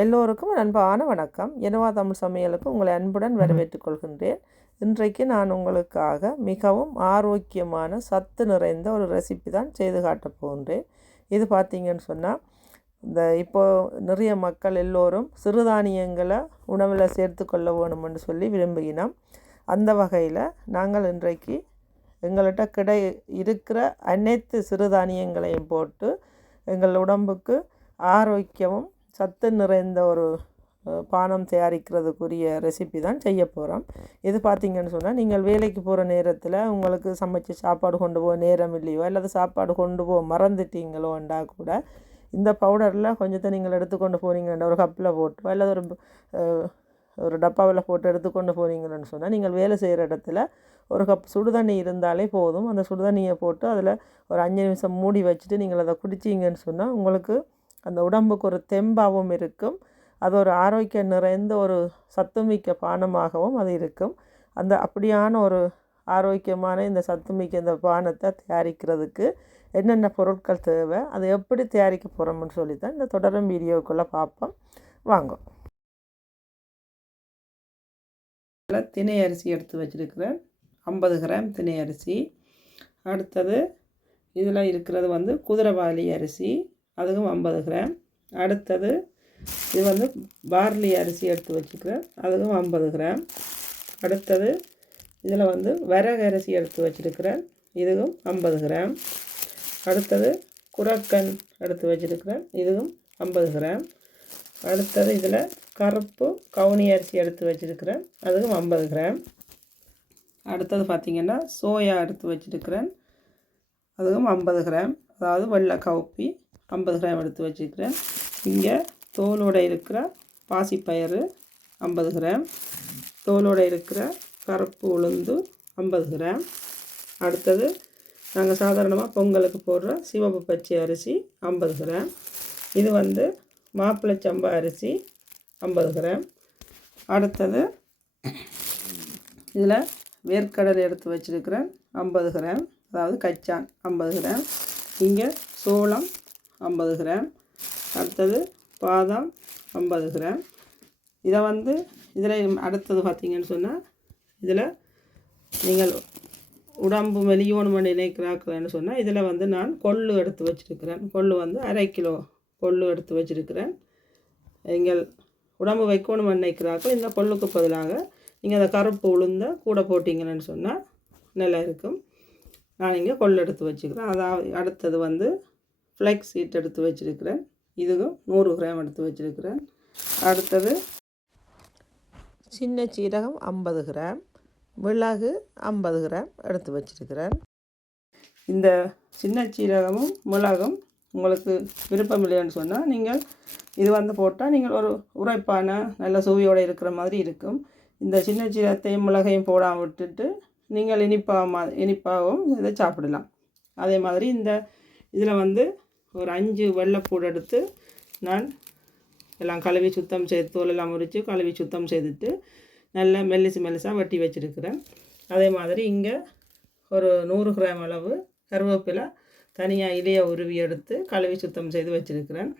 எல்லோருக்கும் அன்பான வணக்கம். எனவா தமிழ் சமையலுக்கு உங்களை அன்புடன் வரவேற்றுக் கொள்கின்றேன். இன்றைக்கு நான் உங்களுக்காக மிகவும் ஆரோக்கியமான சத்து நிறைந்த ஒரு ரெசிபி தான் செய்து காட்டப் போகின்றேன். இது பார்த்தீங்கன்னு சொன்னால் இந்த இப்போ நிறைய மக்கள் எல்லோரும் சிறுதானியங்களை உணவில் சேர்த்து கொள்ள வேணும்னு சொல்லி விரும்புகினோம் அந்த வகையில் நாங்கள் இன்றைக்கு எங்கள்கிட்ட கிடை இருக்கிற அனைத்து சிறுதானியங்களையும் போட்டு எங்கள் உடம்புக்கு ஆரோக்கியமும் சத்து நிறைந்த ஒரு பானம் தயாரிக்கிறதுக்குரிய ரெசிபி தான் செய்ய போகிறோம் இது பார்த்திங்கன்னு சொன்னால் நீங்கள் வேலைக்கு போகிற நேரத்தில் உங்களுக்கு சமைச்சு சாப்பாடு கொண்டு போக நேரம் இல்லையோ அல்லது சாப்பாடு கொண்டு போக மறந்துட்டீங்களோண்டா கூட இந்த பவுடரில் கொஞ்சத்தை நீங்கள் எடுத்துக்கொண்டு போனீங்கன்னா ஒரு கப்பில் போட்டு அல்லது ஒரு ஒரு டப்பாவில் போட்டு எடுத்துக்கொண்டு போனீங்கன்னு சொன்னால் நீங்கள் வேலை செய்கிற இடத்துல ஒரு கப் சுடுதண்ணி இருந்தாலே போதும். அந்த சுடுதண்ணியை போட்டு அதில் ஒரு அஞ்சு நிமிஷம் மூடி வச்சுட்டு நீங்கள் அதை குடிச்சீங்கன்னு சொன்னால் உங்களுக்கு அந்த உடம்புக்கு ஒரு தெம்பாகவும் இருக்கும். அது ஒரு ஆரோக்கியம் நிறைந்த ஒரு சத்துமிக்க பானமாகவும் அது இருக்கும். அந்த அப்படியான ஒரு ஆரோக்கியமான இந்த சத்துமிக்க இந்த பானத்தை தயாரிக்கிறதுக்கு என்னென்ன பொருட்கள் தேவை அதை எப்படி தயாரிக்க போகிறோம்னு சொல்லி தான் இந்த தொடரும் வீடியோக்குள்ளே பார்ப்போம். வாங்கும் இதில் திணை அரிசி எடுத்து வச்சுருக்கிறேன். ஐம்பது கிராம் திணை அரிசி. அடுத்தது இதில் இருக்கிறது வந்து குதிரைவாலி அரிசி. அதுவும் ஐம்பது கிராம் அடுத்தது இது வந்து பார்லி அரிசி எடுத்து வச்சுக்கிறேன். அதுவும் ஐம்பது கிராம் அடுத்தது இதில் வந்து வரகு அரிசி எடுத்து வச்சுருக்கிறேன். இதுவும் ஐம்பது கிராம் அடுத்தது குரக்கன் எடுத்து வச்சுருக்கிறேன். இதுவும் ஐம்பது கிராம் அடுத்தது இதில் கருப்பு கவுனி அரிசி எடுத்து வச்சுருக்கிறேன். அதுவும் ஐம்பது கிராம் அடுத்தது பார்த்திங்கன்னா சோயா எடுத்து வச்சுருக்கிறேன். அதுவும் ஐம்பது கிராம் அதாவது வெள்ளை கவுப்பி. ஐம்பது கிராம் எடுத்து வச்சுக்கிறேன். இங்கே தோலோடு இருக்கிற பாசிப்பயிறு ஐம்பது கிராம். தோலோட இருக்கிற கருப்பு உளுந்து ஐம்பது கிராம். அடுத்தது நாங்கள் சாதாரணமாக பொங்கலுக்கு போடுற சிவப்பு பச்சை அரிசி ஐம்பது கிராம். இது வந்து மாப்பிள்ளை சம்பா அரிசி ஐம்பது கிராம். அடுத்தது இதில் வேர்க்கடலை எடுத்து வச்சுருக்கிறேன் ஐம்பது கிராம். அதாவது கச்சான் ஐம்பது கிராம். இங்கே சோளம் ஐம்பது கிராம். அடுத்தது பாதாம் ஐம்பது கிராம். இதை வந்து இதில் அடுத்தது பார்த்தீங்கன்னு சொன்னால் இதில் நீங்கள் உடம்பு மெலியோணும் நினைக்கிறாக்குறேன்னு சொன்னால் இதில் வந்து நான் கொள்ளு எடுத்து வச்சுருக்கிறேன். கொள்ளு வந்து அரை கிலோ கொள்ளு எடுத்து வச்சுருக்கிறேன். நீங்கள் உடம்பு வைக்கணும் நினைக்கிறாக்கள் இந்த கொள்ளுக்கு பதிலாக நீங்கள் அந்த கருப்பு உளுந்த கூட போட்டிங்கன்னு சொன்னால் நல்லா இருக்கும். நான் இங்கே கொள்ளு எடுத்து வச்சுக்கிறேன். அதாவது அடுத்தது வந்து ஃப்ளெக்ஸ் சீட் எடுத்து வச்சுருக்கிறேன். இதுவும் நூறு கிராம் எடுத்து வச்சுருக்கிறேன். அடுத்தது சின்ன சீரகம் ஐம்பது கிராம் மிளகு ஐம்பது கிராம் எடுத்து வச்சுருக்கிறேன். இந்த சின்ன சீரகமும் மிளகும் உங்களுக்கு விருப்பம் இல்லைன்னு சொன்னால் நீங்கள் இது வந்து போட்டால் நீங்கள் ஒரு உரைப்பான நல்ல சுவையோடு இருக்கிற மாதிரி இருக்கும். இந்த சின்ன சீரகத்தையும் மிளகையும் போடாமல் விட்டுட்டு நீங்கள் இனிப்பாக மா இனிப்பாகவும் இதை சாப்பிடலாம். அதே மாதிரி இந்த இதில் வந்து ஒரு அஞ்சு வெள்ளைப்பூடு எடுத்து நான் எல்லாம் கழுவி சுத்தம் செய்து தோலெல்லாம் முறித்து கழுவி சுத்தம் செய்துட்டு நல்லா மெல்லிசு மெல்லிசாக வெட்டி வச்சுருக்கிறேன். அதே மாதிரி இங்கே ஒரு நூறு கிராம் அளவு கருவேப்பிலை தனியாக இலையை உருவி எடுத்து கழுவி சுத்தம் செய்து வச்சுருக்கிறேன்.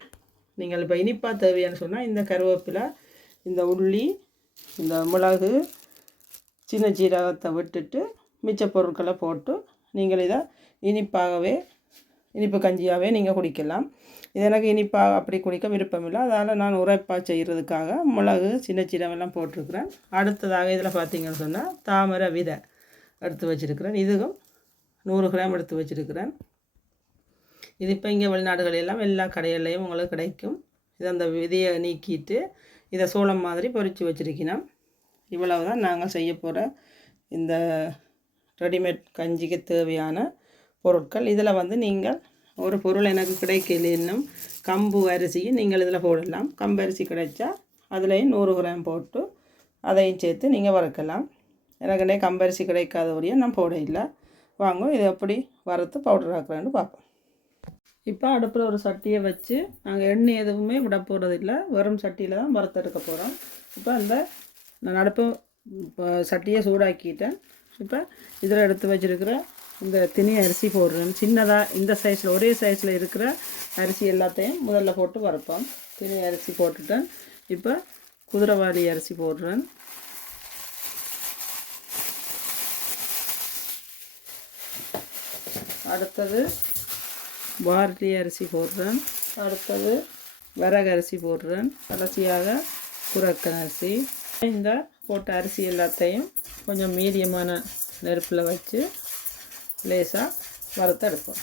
நீங்கள் இப்போ இனிப்பாக தேவையான்னு சொன்னால் இந்த கருவேப்பிலை இந்த உள்ளி இந்த மிளகு சின்ன சீரகத்தை விட்டுட்டு மிச்ச பொருட்களை போட்டு நீங்கள் இதை இனிப்பாகவே இனிப்பு கஞ்சியாகவே நீங்கள் குடிக்கலாம். இது எனக்கு இனிப்பாக அப்படி குடிக்க விருப்பமில்லை. அதனால் நான் உரைப்பாக செய்கிறதுக்காக மிளகு சின்ன சின்னவெல்லாம் போட்டிருக்கிறேன். அடுத்ததாக இதில் பார்த்தீங்கன்னு சொன்னால் தாமரை விதை எடுத்து வச்சுருக்கிறேன். இதுவும் நூறு கிராம் எடுத்து வச்சுருக்கிறேன். இது இப்போ இங்கே வெளிநாடுகளெல்லாம் எல்லா கடைகள்லையும் உங்களுக்கு கிடைக்கும். இது அந்த விதையை நீக்கிட்டு இதை சோளம் மாதிரி பொறித்து வச்சுருக்கணும். இவ்வளவு தான் நாங்கள் செய்ய போகிற இந்த ரெடிமேட் கஞ்சிக்கு தேவையான பொருட்கள். இதில் வந்து நீங்கள் ஒரு பொருள் எனக்கு கிடைக்கல இன்னும். கம்பு அரிசியும் நீங்கள் இதில் போடலாம். கம்பு அரிசி கிடைச்சா அதுலேயும் நூறு கிராம் போட்டு அதையும் சேர்த்து நீங்கள் வறுக்கலாம். எனக்கு கம்பரிசி வரையும் நான் போட இல்லை வாங்க இதை எப்படி வறுத்து பவுடர் ஆக்குறேன்னு பார்ப்போம். இப்போ அடுப்பில் ஒரு சட்டியை வச்சு நாங்கள் எண்ணெய் எதுவுமே விட போகிறதில்ல வெறும் சட்டியில் தான் வறுத்து எடுக்க போகிறோம் இப்போ அந்த நான் அடுப்பு சட்டியை சூடாக்கிட்டேன். இப்போ இதில் எடுத்து வச்சுருக்கிற இந்த திணி அரிசி போடுறேன். சின்னதாக இந்த சைஸில் ஒரே சைஸில் இருக்கிற அரிசி எல்லாத்தையும் முதல்ல போட்டு வறுப்போம். திணி அரிசி போட்டுட்டேன். இப்போ குதிரைவாளி அரிசி போடுறேன். அடுத்தது பாரதி அரிசி போடுறேன். அடுத்தது விறகு அரிசி போடுறேன். கடைசியாக குரக்கன் அரிசி. இந்த போட்ட அரிசி எல்லாத்தையும் கொஞ்சம் மீடியமான நெருப்பில் வச்சு லேசாக வறுத்தெடுப்போம்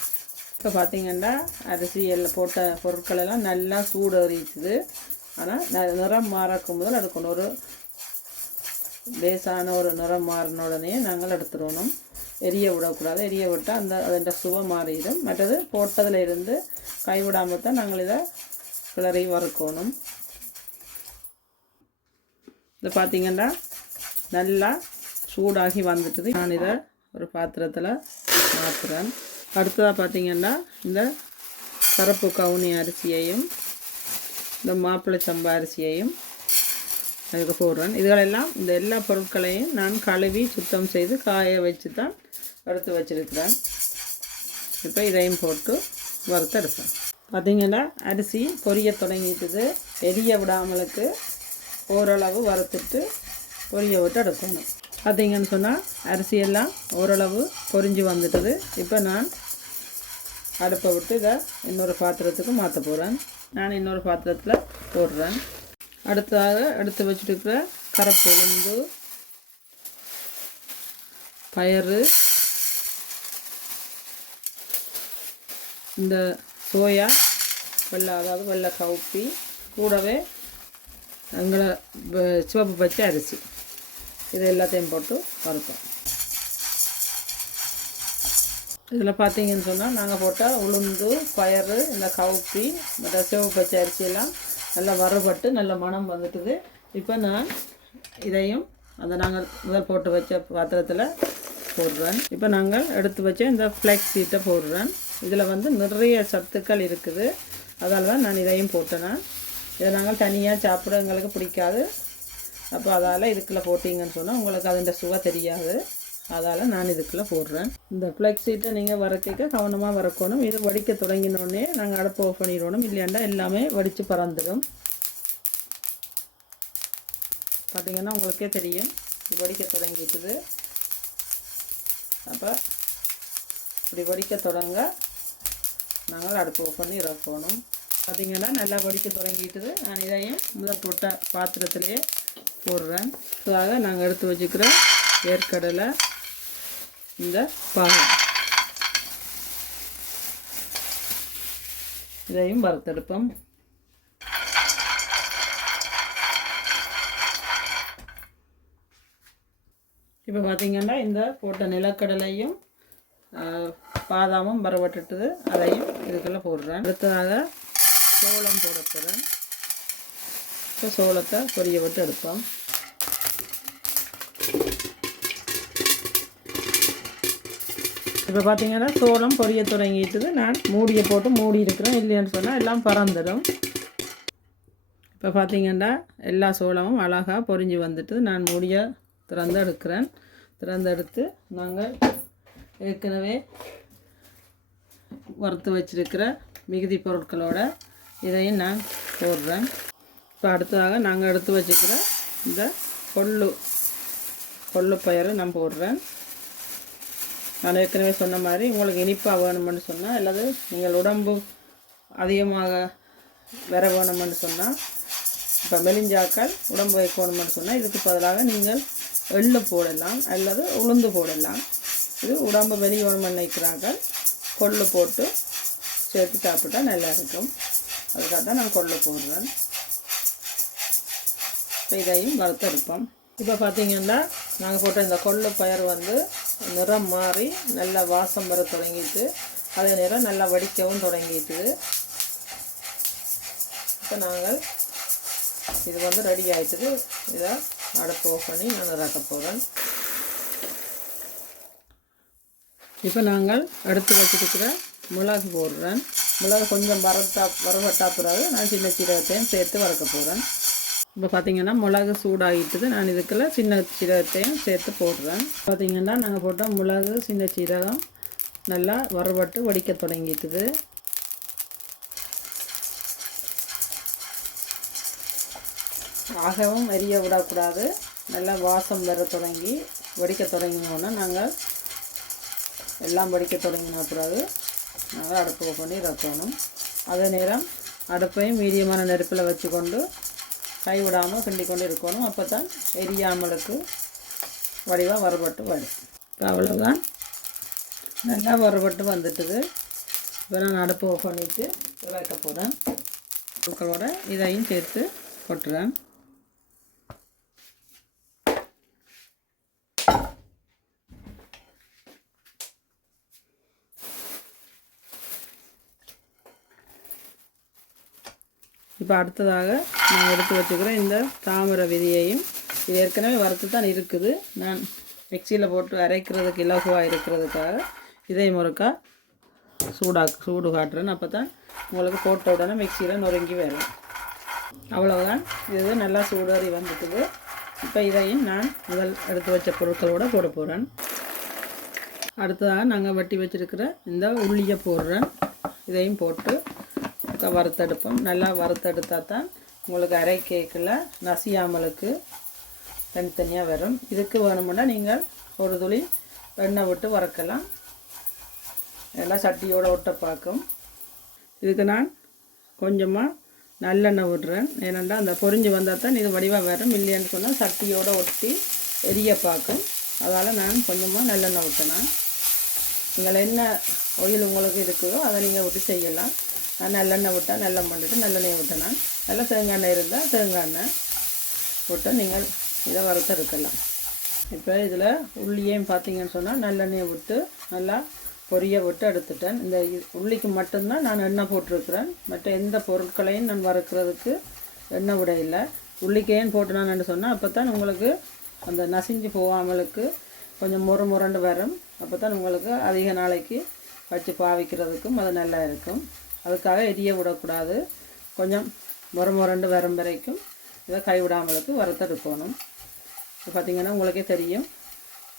இப்போ பார்த்தீங்கன்னா அரிசி எல்லாம் போட்ட பொருட்கள் எல்லாம் நல்லா சூடு அறிவிச்சுது ஆனால் ந- நிறம் மாறக்கும் போது அதுக்கு ஒரு லேசான ஒரு நிறம் மாறின உடனே நாங்கள் எடுத்துடணும். எரிய விடக்கூடாது. எரிய விட்டால் அந்த அதோட சுவை மாறிடும். மற்றது போட்டதில் இருந்து கைவிடாமல் தான் நாங்கள் இதை கிளறி வறுக்கணும். இது பார்த்திங்கன்னா நல்லா சூடாகி வந்துட்டுது. நான் இதை ஒரு பாத்திரத்தில் மாற்றுறேன் அடுத்ததாக பார்த்தீங்கன்னா இந்த கருப்பு கவுனி அரிசியையும் இந்த மாப்பிள்ளை சம்பா அரிசியையும் அதுக்கு போடுறேன். இதுகளெல்லாம் இந்த எல்லா பொருட்களையும் நான் கழுவி சுத்தம் செய்து காய வச்சு தான் வறுத்து வச்சுருக்கிறேன். இப்போ இதையும் போட்டு வறுத்தெடுப்பேன் பார்த்திங்கன்னா அரிசி பொரிய தொடங்கிட்டுது. எரிய விடாமலுக்கு ஓரளவு வறுத்துட்டு பொரிய விட்டு எடுக்கணும். பார்த்தீங்கன்னு சொன்னால் அரிசியெல்லாம் ஓரளவு பொறிஞ்சு வந்துட்டது. இப்போ நான் அடுப்பை விட்டு இதை இன்னொரு பாத்திரத்துக்கு மாற்ற போகிறேன் நான் இன்னொரு பாத்திரத்தில் போடுறேன். அடுத்ததாக எடுத்து வச்சுருக்கிற கரப்புளுந்து பயறு இந்த சோயா வெள்ளை அதாவது வெள்ளை கவுப்பி கூடவே எங்களை சிவப்பு பச்சை அரிசி. இது எல்லாத்தையும் போட்டு வறுப்போம் இதில் பார்த்தீங்கன்னு சொன்னால் நாங்கள் போட்டால் உளுந்து பயறு இந்த கவுப்பி மற்ற சிவப்பச்சை அரிசியெல்லாம் நல்லா வறுபட்டு நல்ல மணம் வந்துட்டுது. இப்போ நான் இதையும் அந்த நாங்கள் முதல் போட்டு வச்ச பாத்திரத்தில் போடுறேன். இப்போ நாங்கள் எடுத்து வச்ச இந்த ஃப்ளெக்ஸ் சீட்டை போடுறேன். இதில் வந்து நிறைய சத்துக்கள் இருக்குது. அதால் தான் நான் இதையும் போட்டேன். இதை நாங்கள் தனியாக சாப்பிட எங்களுக்கு பிடிக்காது. அப்போ அதால் இதுக்குள்ளே போட்டிங்கன்னு சொன்னால் உங்களுக்கு அதுண்ட சுவை தெரியாது. அதால் நான் இதுக்குள்ளே போடுறேன். இந்த ஃப்ளெக்ஸ் சீட்டை நீங்கள் வறக்க கவனமாக வறக்கணும். இது வடிக்க தொடங்கினோடனே நாங்கள் அடுப்பு ஆஃப் பண்ணிடணும். இல்லையாண்டா எல்லாமே வடித்து பறந்துடும். பார்த்தீங்கன்னா உங்களுக்கே தெரியும். வடிக்க தொடங்கிட்டுது. அப்போ இப்படி வடிக்க தொடங்க நாங்கள் அடுப்பு ஆஃப் பண்ணி இறக்கணும். பார்த்திங்கன்னா நல்லா வடிக்க தொடங்கிட்டுது. நான் இதையும் முதல் தொட்ட பாத்திரத்துலேயே போடுறேன். அதுக்காக நாங்கள் எடுத்து வச்சுக்கிற ஏற்கடலை இந்த பாகம். இதையும் வறுத்தெடுப்போம். இப்போ பார்த்தீங்கன்னா இந்த போட்ட நிலக்கடலையும் பாதாமும் வரவட்டுட்டுது அதையும் இதுக்குள்ளே போடுறேன். அடுத்ததாக சோளம் போட போகிறேன் இப்போ சோளத்தை பொரிய விட்டு எடுப்போம். இப்போ பார்த்தீங்கன்னா சோளம் பொரிய தொடங்கிட்டுது. நான் மூடியை போட்டு மூடி இருக்கிறேன். இல்லைன்னு சொன்னால் எல்லாம் பறந்துடும். இப்போ பார்த்தீங்கன்னா எல்லா சோளமும் அழகாக பொரிஞ்சு வந்துட்டு நான் மூடியை திறந்து எடுக்கிறேன் திறந்து எடுத்து நாங்கள் ஏற்கனவே வறுத்து வச்சிருக்கிற மிகுதி பொருட்களோட இதையும் நான் போடுறேன். இப்போ அடுத்ததாக நாங்கள் எடுத்து வச்சுக்கிற இந்த கொள்ளு கொள்ளு பயிறு நான் போடுறேன். நான் ஏற்கனவே சொன்ன மாதிரி உங்களுக்கு இனிப்பாக வேணுமென்னு சொன்னால் அல்லது நீங்கள் உடம்பு அதிகமாக வர வேணுமென்னு சொன்னால் இப்போ மெலிஞ்சாக்கள் உடம்பு வைக்கணுமென்னு சொன்னால் இதுக்கு பதிலாக நீங்கள் எள்ளு போடலாம் அல்லது உளுந்து போடலாம். இது உடம்பு வெளியணுமென்னு நினைக்கிறார்கள். கொள்ளு போட்டு சேர்த்து சாப்பிட்டா நல்லா இருக்கும். அதுக்காக தான் நான் கொள்ளு போடுறேன். இப்போ இதையும் வறுத்தெடுப்போம். இப்போ பார்த்தீங்கன்னா நாங்கள் போட்ட இந்த கொள்ளு பயிர் வந்து நிறம் மாறி நல்லா வாசம் வர தொடங்கிட்டு அதே நேரம் நல்லா வடிக்கவும் தொடங்கிட்டுது இப்போ நாங்கள் இது வந்து ரெடி ஆயிட்டுது. இதை அடுப்பு ஆஃப் பண்ணி நான் இறக்க போகிறேன் இப்போ நாங்கள் எடுத்து வச்சுருக்கிற மிளகு போடுறேன். மிளகு கொஞ்சம் வறுத்தா வரவட்டா பிறகு நான் சின்ன சீரகத்தையும் சேர்த்து வறுக்க போகிறேன் இப்போ பார்த்தீங்கன்னா மிளகு சூடாகிட்டுது நான் இதுக்குள்ள சின்ன சீரகத்தையும் சேர்த்து போடுறேன். பார்த்தீங்கன்னா நாங்கள் போட்ட மிளகு சின்ன சீரகம் நல்லா வறுபட்டு வடிக்க தொடங்கிட்டுது ஆகவும் எரிய விடக்கூடாது. நல்லா வாசம் வர தொடங்கி வடிக்க தொடங்கினோன்னா நாங்கள் எல்லாம் வடிக்க தொடங்கின பிறகு நாங்கள் அடுப்பு பண்ணி ரத்தணும் அதே நேரம் அடுப்பையும் மீடியமான நெருப்பில் வச்சுக்கொண்டு கைவிடாமல் கிண்டி கொண்டு இருக்கணும். அப்போ தான் எரியாமலுக்கு வடிவாக வரப்பட்டு வரும். இப்போ அவ்வளோதான் நல்லா வரப்பட்டு வந்துட்டுது. இப்போ நான் அடுப்பு பண்ணிவிட்டு இறக்க போகிறேன் பூக்களோட இதையும் சேர்த்து கொட்டுறேன். இப்போ அடுத்ததாக நான் எடுத்து வச்சுக்கிறேன் இந்த தாமரை விதியையும் இது ஏற்கனவே வறுத்து தான் இருக்குது. நான் மிக்சியில் போட்டு அரைக்கிறதுக்கு இலகுவாக இருக்கிறதுக்காக இதை முறுக்கா சூடாக சூடு காட்டுறேன். அப்போ தான் உங்களுக்கு போட்ட உடனே மிக்சியில் நொறுங்கி வரும். அவ்வளவுதான். இது நல்லா சூடாறி வந்துட்டுது. இப்போ இதையும் நான் முதல் எடுத்து வச்ச பொருட்களோடு போட போகிறேன் அடுத்ததாக நாங்கள் வெட்டி வச்சுருக்கிற இந்த உள்ளியை போடுறேன். இதையும் போட்டு க- வறுத்தெடுப்போம். நல்லா வறுத்தெடுத்தால் தான் உங்களுக்கு அரை கேக்கில் நசியாமலுக்கு தனித்தனியாக வரும். இதுக்கு வேணுமுன்னா நீங்கள் ஒரு துளி எண்ணெய் விட்டு வறுக்கலாம். எல்லாம் சட்டியோட ஒட்ட பார்க்கும். இதுக்கு நான் கொஞ்சமாக நல்லெண்ணெய் விடுறேன். ஏனென்றால் அந்த பொரிஞ்சு வந்தால் தான் இது வடிவாக வரும். இல்லைன்னு சொன்னால் சட்டியோட ஒட்டி எரிய பார்க்கும். அதால் நான் கொஞ்சமாக நல்லெண்ணெய் விட்டேன். நீங்கள் என்ன ஒயில் உங்களுக்கு இருக்குதோ அதை நீங்கள் விட்டு செய்யலாம். நான் நல்லெண்ணெய் விட்டால் நல்லெண்ணெய் பண்ணிட்டு நல்லெண்ணெய் விட்டேன் நான். தேங்காய் எண்ணெய் இருந்தால் தேங்காய் எண்ணெய் விட்டு நீங்கள் இதை வறுத்தெடுக்கலாம் இப்போ இதில் உள்ளியையும் பார்த்தீங்கன்னு சொன்னால் நல்லெண்ணெயை விட்டு நல்லா பொரிய விட்டு எடுத்துட்டேன். இந்த உள்ளிக்கு மட்டும்தான் நான் எண்ணெய் போட்டிருக்கிறேன். மற்ற எந்த பொருட்களையும் நான் வறுக்கிறதுக்கு எண்ணெய் விட இல்லை. உள்ளிக்கு ஏன் போட்டுனான்னு சொன்னால் அப்போ தான் உங்களுக்கு அந்த நசிஞ்சு போகாமலுக்கு கொஞ்சம் முறு முரண்டு வரும். அப்போ தான் உங்களுக்கு அதிக நாளைக்கு வச்சு பாவிக்கிறதுக்கும் அது நல்லா இருக்கும். அதுக்காக எரிய விடக்கூடாது. கொஞ்சம் முறை முரண்டு வரும் வரைக்கும் இதை கைவிடாமலுக்கு வறுத்தெடுக்கணும் இப்போ பார்த்தீங்கன்னா உங்களுக்கே தெரியும்.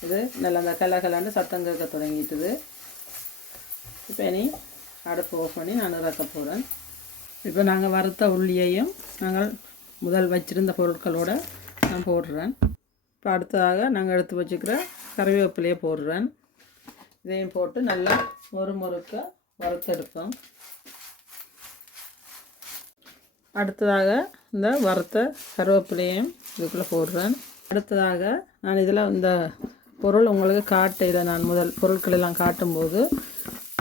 இது நல்லா அந்த கல்ல கல்லாண்டு சத்தம் கேட்க தொடங்கிட்டுது. இப்போ இனி அடுப்பு ஓஃப் பண்ணி நான் இறக்க போகிறேன் இப்போ நாங்கள் வறுத்த உள்ளியையும் நாங்கள் முதல் வச்சிருந்த பொருட்களோடு நான் போடுறேன். இப்போ அடுத்ததாக நாங்கள் எடுத்து வச்சுக்கிற கறிவேப்பிலையை போடுறேன். இதையும் போட்டு நல்லா ஒரு முறுக்க வறுத்தெடுப்போம். அடுத்ததாக இந்த வறுத்த கருவேப்பிலையும் இதுக்குள்ளே போடுறேன். அடுத்ததாக நான் இதில் இந்த பொருள் உங்களுக்கு காட்டையில் நான் முதல் பொருட்களெல்லாம் காட்டும்போது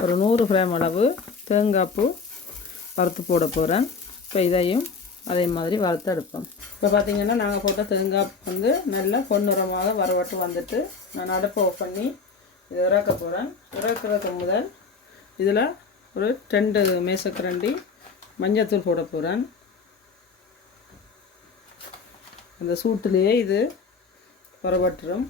ஒரு நூறு கிராம் அளவு தேங்காய் பூ வறுத்து போட போகிறேன் இப்போ இதையும் அதே மாதிரி வறுத்து எடுப்போம் இப்போ பார்த்திங்கன்னா நாங்கள் போட்ட தேங்காய் வந்து நல்லா பொன்னுரமாக வரவட்டு வந்துட்டு நான் அடுப்பை ஆஃப் பண்ணி இது இறக்க போகிறேன் இறக்குறதுக்கு முதல் இதில் ஒரு ரெண்டு மேசக்கரண்டி மஞ்சத்தூள் போட போகிறேன். அந்த சூட்டிலேயே இது புறப்பட்டுரும்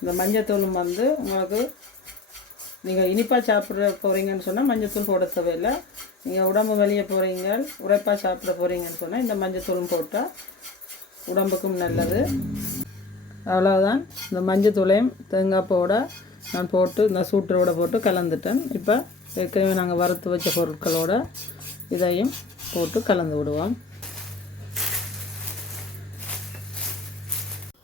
இந்த மஞ்சத்தூளும் வந்து உங்களுக்கு நீங்கள் இனிப்பாக சாப்பிட போகிறீங்கன்னு சொன்னால் மஞ்சத்தூள் போட தேவையில்லை. நீங்கள் உடம்பு வெளியே போகிறீங்க உரைப்பாக சாப்பிட போகிறீங்கன்னு சொன்னால் இந்த மஞ்சத்தூளும் போட்டால் உடம்புக்கும் நல்லது. அவ்வளோதான் இந்த மஞ்சத்தூளையும் தேங்காய் போட நான் போட்டு இந்த சூட்டரோட போட்டு கலந்துட்டேன். இப்போ ஏற்கனவே நாங்கள் வறுத்து வச்ச பொருட்களோட இதையும் போட்டு கலந்து விடுவோம்.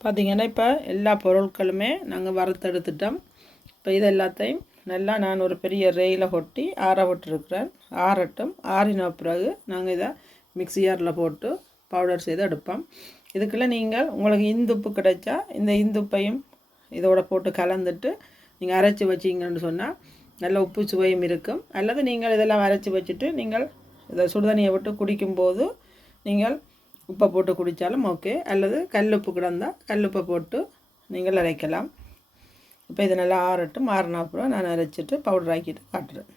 பார்த்திங்கன்னா இப்போ எல்லா பொருட்களுமே நாங்கள் வறுத்தெடுத்துட்டோம் இப்போ இது எல்லாத்தையும் நல்லா நான் ஒரு பெரிய ரேயில் கொட்டி ஆற விட்டுருக்குறேன். ஆறட்டும். ஆறின பிறகு நாங்கள் இதை மிக்ஸி ஜாரில் போட்டு பவுடர் செய்து எடுப்போம். இதுக்குள்ளே நீங்கள் உங்களுக்கு இந்துப்பு கிடைச்சா இந்த இந்துப்பையும் இதோட போட்டு கலந்துட்டு நீங்கள் அரைச்சி வச்சிங்கன்னு சொன்னால் நல்ல உப்பு சுவையும் இருக்கும். அல்லது நீங்கள் இதெல்லாம் அரைச்சி வச்சுட்டு நீங்கள் இதை சுடுதண்ணியை விட்டு குடிக்கும்போது நீங்கள் உப்பை போட்டு குடித்தாலும் ஓகே. அல்லது கல்லுப்பு கிடந்தால் கல்லுப்பை போட்டு நீங்கள் அரைக்கலாம். இப்போ இது நல்லா ஆறட்டும். ஆறினா அப்புறம் நான் அரைச்சிட்டு பவுடர் ஆக்கிட்டு காட்டுறேன்.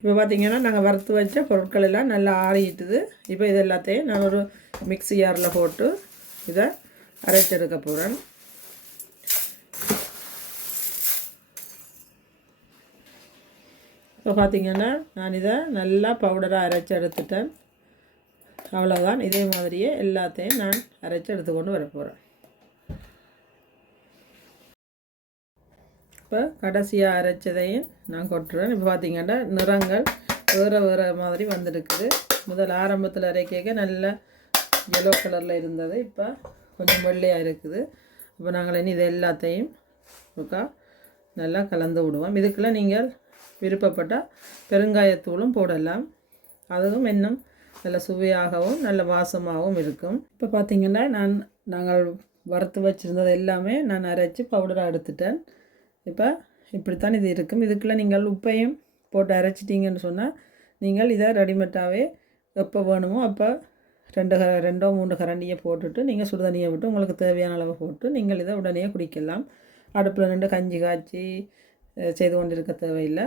இப்போ பார்த்திங்கன்னா நாங்கள் வறுத்து வச்ச பொருட்கள் எல்லாம் நல்லா ஆறிட்டுது. இப்போ இது எல்லாத்தையும் நான் ஒரு மிக்ஸி ஜாரில் போட்டு இதை அரைச்செடுக்க போகிறேன் இப்போ பார்த்திங்கன்னா நான் இதை நல்லா பவுடராக அரைச்சி எடுத்துட்டேன் அவ்வளோதான் இதே மாதிரியே எல்லாத்தையும் நான் அரைச்சி எடுத்துக்கொண்டு வர போகிறேன் இப்போ கடைசியாக அரைச்சதையும் நான் கொட்டுறேன். இப்போ பார்த்திங்கன்னா நிறங்கள் வேறு வேறு மாதிரி வந்திருக்குது. முதல் ஆரம்பத்தில் அரைக்க நல்ல எல்லோ கலரில் இருந்தது இப்போ கொஞ்சம் வெள்ளையாக இருக்குது. இப்போ நாங்கள் இனி இது எல்லாத்தையும் ஒருக்கா நல்லா கலந்து விடுவோம். இதுக்கெல்லாம் நீங்கள் விருப்பப்பட்டால் பெருங்காயத்தூளும் போடலாம். அதுவும் இன்னும் நல்ல சுவையாகவும் நல்ல வாசமாகவும் இருக்கும். இப்போ பார்த்தீங்கன்னா நான் நாங்கள் வறுத்து வச்சுருந்தது எல்லாமே நான் அரைச்சி பவுடராக எடுத்துட்டேன். இப்போ இப்படித்தான் இது இருக்கும். இதுக்குள்ளே நீங்கள் உப்பையும் போட்டு அரைச்சிட்டிங்கன்னு சொன்னால் நீங்கள் இதை ரெடிமேட்டாகவே எப்போ வேணுமோ அப்போ ரெண்டு ரெண்டோ மூணு கரண்டியை போட்டுட்டு நீங்கள் சுடுதண்ணியை விட்டு உங்களுக்கு தேவையான அளவு போட்டு நீங்கள் இதை உடனே குடிக்கலாம். அடுப்பில் ரெண்டு கஞ்சி காய்ச்சி செய்து கொண்டிருக்க தேவையில்லை.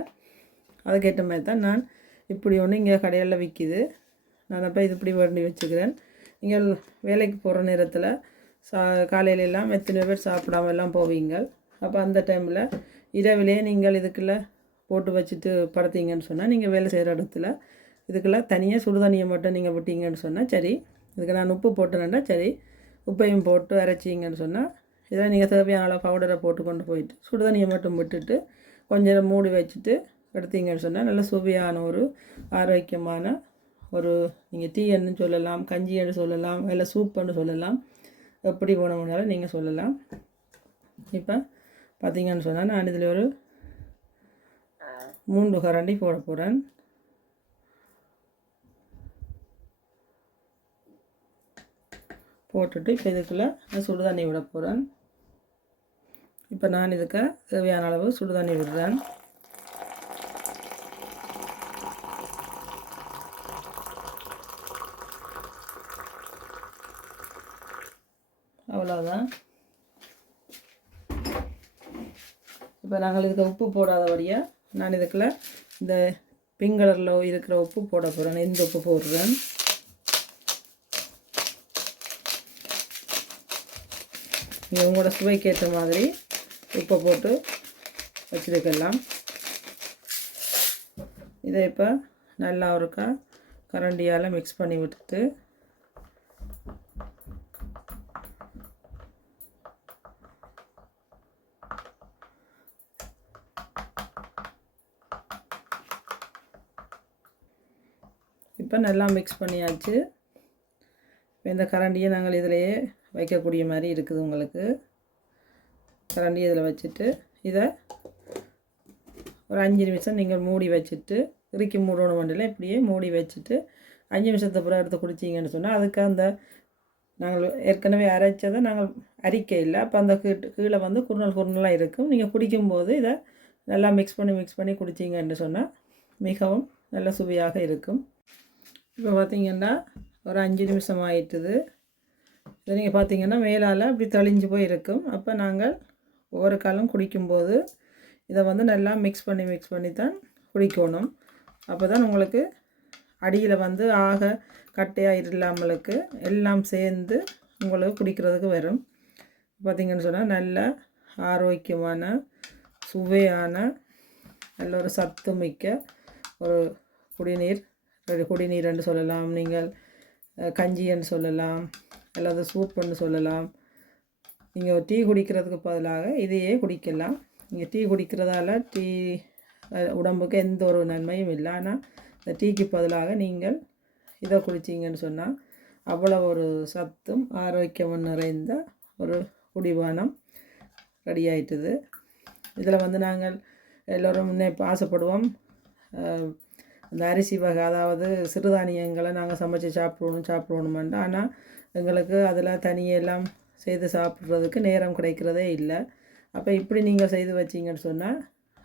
அதுக்கேற்ற மாதிரி தான் நான் இப்படி ஒன்று இங்கே கடையில் விற்கிது நான் அப்போ இது இப்படி வேண்டி வச்சுக்கிறேன். நீங்கள் வேலைக்கு போகிற நேரத்தில் சா காலையில எல்லாம் எத்தனை பேர் சாப்பிடாம எல்லாம் போவீங்க. அப்போ அந்த டைமில் இரவிலே நீங்கள் இதுக்குள்ளே போட்டு வச்சுட்டு படுத்தீங்கன்னு சொன்னால் நீங்கள் வேலை செய்கிற இடத்துல இதுக்கெல்லாம் தனியாக சுடுதண்ணியை மட்டும் நீங்கள் விட்டீங்கன்னு சொன்னால் சரி. இதுக்கு நான் உப்பு போட்டேன்னா சரி. உப்பையும் போட்டு அரைச்சிங்கன்னு சொன்னால் இதெல்லாம் நீங்கள் தேவையான அளவு பவுடரை போட்டு கொண்டு போயிட்டு சுடுதண்ணியை மட்டும் விட்டுட்டு கொஞ்ச நேரம் மூடி வச்சுட்டு எடுத்தீங்கன்னு சொன்னால் நல்ல சுவையான ஒரு ஆரோக்கியமான ஒரு நீங்கள் டீன்னு சொல்லலாம் கஞ்சின்னு சொல்லலாம் இல்லை சூப்புன்னு சொல்லலாம். எப்படி உணவுனாலும் நீங்கள் சொல்லலாம். இப்போ பார்த்தீங்கன்னு சொன்னால் நான் இதில் ஒரு மூன்று கரண்டி போட போகிறேன் போட்டுட்டு இப்போ இதுக்குள்ளே நான் சுடு தண்ணி விட போகிறேன் இப்போ நான் இதுக்கு தேவையான அளவு சுடு தண்ணி விடுறேன். அவ்வளோதான் இப்போ நாங்கள் இதுக்கு உப்பு போடாதபடியாக நான் இதுக்குள்ள இந்த பிங்க் கலரில் இருக்கிற உப்பு போட போகிறேன் இந்த உப்பு போடுறேன். நீங்கள் உங்களோட சுவைக்கு ஏற்ற மாதிரி உப்பை போட்டு வச்சுருக்கலாம். இதை இப்போ நல்லா ஒருக்கா கரண்டியால் மிக்ஸ் பண்ணி விட்டுட்டு இப்போ நல்லா மிக்ஸ் பண்ணியாச்சு. இந்த கரண்டியை நாங்கள் இதிலையே வைக்கக்கூடிய மாதிரி இருக்குது உங்களுக்கு. கரண்டி இதில் வச்சுட்டு இதை ஒரு அஞ்சு நிமிஷம் நீங்கள் மூடி வச்சுட்டு இறுக்கி மூடணும் வண்டியில் இப்படியே மூடி வச்சுட்டு அஞ்சு நிமிஷத்து பிறகு எடுத்து குடிச்சிங்கன்னு சொன்னால் அதுக்கு அந்த நாங்கள் ஏற்கனவே அரைச்சதை நாங்கள் அரிக்க இல்லை. அப்போ அந்த கீட்டு கீழே வந்து குறுநல் குறுநலாக இருக்கும். நீங்கள் குடிக்கும்போது இதை நல்லா மிக்ஸ் பண்ணி மிக்ஸ் பண்ணி குடிச்சிங்கன்னு சொன்னால் மிகவும் நல்ல சுவையாக இருக்கும். இப்போ பார்த்தீங்கன்னா ஒரு அஞ்சு நிமிஷம் ஆயிட்டுது. இதை நீங்கள் பார்த்தீங்கன்னா மேலால் அப்படி தெளிஞ்சு போய் இருக்கும் அப்போ நாங்கள் ஒவ்வொரு காலம் குடிக்கும்போது இதை வந்து நல்லா மிக்ஸ் பண்ணி மிக்ஸ் பண்ணி தான் குடிக்கணும். அப்போ தான் உங்களுக்கு அடியில் வந்து ஆக கட்டையாக இல்லாமலுக்கு எல்லாம் சேர்ந்து உங்களுக்கு குடிக்கிறதுக்கு வரும். பார்த்தீங்கன்னு சொன்னால் நல்ல ஆரோக்கியமான சுவையான நல்ல ஒரு சத்து மிக்க ஒரு குடிநீர் குடிநீர் என்று சொல்லலாம். நீங்கள் அஹ், கஞ்சின்னு சொல்லலாம். அல்லது சூப்புன்னு சொல்லலாம். நீங்கள் டீ குடிக்கிறதுக்கு பதிலாக இதையே குடிக்கலாம். நீங்கள் டீ குடிக்கிறதால டீ உடம்புக்கு எந்த ஒரு நன்மையும் இல்லை. ஆனால் இந்த டீக்கு பதிலாக நீங்கள் இதை குடிச்சிங்கன்னு சொன்னால் அவ்வளோ ஒரு சத்தும் ஆரோக்கியமும் நிறைந்த ஒரு குடிபானம் ரெடி ஆயிட்டுது. இதில் வந்து நாங்கள் எல்லோரும் முன்னே ஆசைப்படுவோம். அந்த அரிசி வகை அதாவது சிறுதானியங்களை நாங்கள் சமைச்சு சாப்பிடணும் சாப்பிடணுமெண்டு ஆனால் எங்களுக்கு அதில் தனியெல்லாம் செய்து சாப்பிட்றதுக்கு நேரம் கிடைக்கிறதே இல்லை. அப்போ இப்படி நீங்கள் செய்து வச்சிங்கன்னு சொன்னால்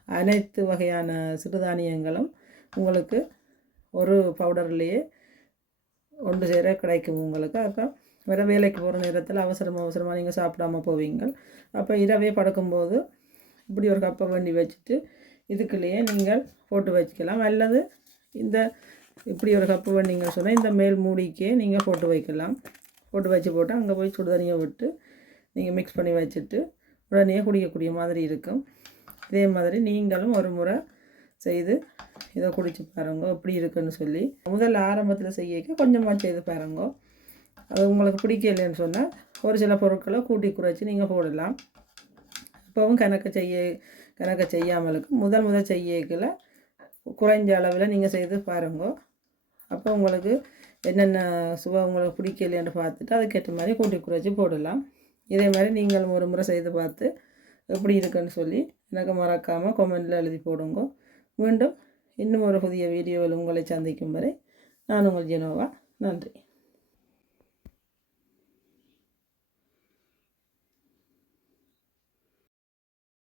அனைத்து வகையான சிறுதானியங்களும் உங்களுக்கு ஒரு பவுடர்லேயே ஒன்று சேர கிடைக்கும் உங்களுக்கு. அப்போ வேறு வேலைக்கு போகிற நேரத்தில் அவசரம் அவசரமாக நீங்கள் சாப்பிடாம போவீங்க அப்போ இரவே படுக்கும்போது இப்படி ஒரு கப்பை வண்டி வச்சுட்டு இதுக்குள்ளேயே நீங்கள் போட்டு வச்சுக்கலாம் அல்லது இந்த இப்படி ஒரு கப்பு வண்டிங்க சொன்னால் இந்த மேல் மூடிக்கே நீங்கள் போட்டு வைக்கலாம். போட்டு வச்சு போட்டு அங்கே போய் சுடுதண்ணியை விட்டு நீங்கள் மிக்ஸ் பண்ணி வச்சுட்டு உடனே குடிக்கக்கூடிய மாதிரி இருக்கும். இதே மாதிரி நீங்களும் ஒரு முறை செய்து இதை குடிச்சு பாருங்க எப்படி இருக்குன்னு சொல்லி. முதல்ல ஆரம்பத்தில் செய்யக்க கொஞ்சமாக செய்து பாருங்க. அது உங்களுக்கு பிடிக்கலைன்னு சொன்னால் ஒரு சில பொருட்களை கூட்டி குறைச்சி நீங்கள் போடலாம். இப்போவும் கணக்கு செய்ய கணக்கு செய்யாமலுக்கு முதல் முதல் செய்யக்கில் குறைஞ்ச அளவில் நீங்கள் செய்து பாருங்க. அப்போ உங்களுக்கு என்னென்ன சுவை உங்களுக்கு பிடிக்கலைன்னு பார்த்துட்டு அதுக்கேற்ற மாதிரி கூட்டி குறைச்சி போடலாம். இதே மாதிரி நீங்களும் ஒரு முறை செய்து பார்த்து எப்படி இருக்குன்னு சொல்லி எனக்கு மறக்காமல் கொமெண்டில் எழுதி போடுங்க. மீண்டும் இன்னும் ஒரு புதிய வீடியோவில் உங்களை சந்திக்கும் வரை நான் உங்கள் ஜெனோவா. நன்றி.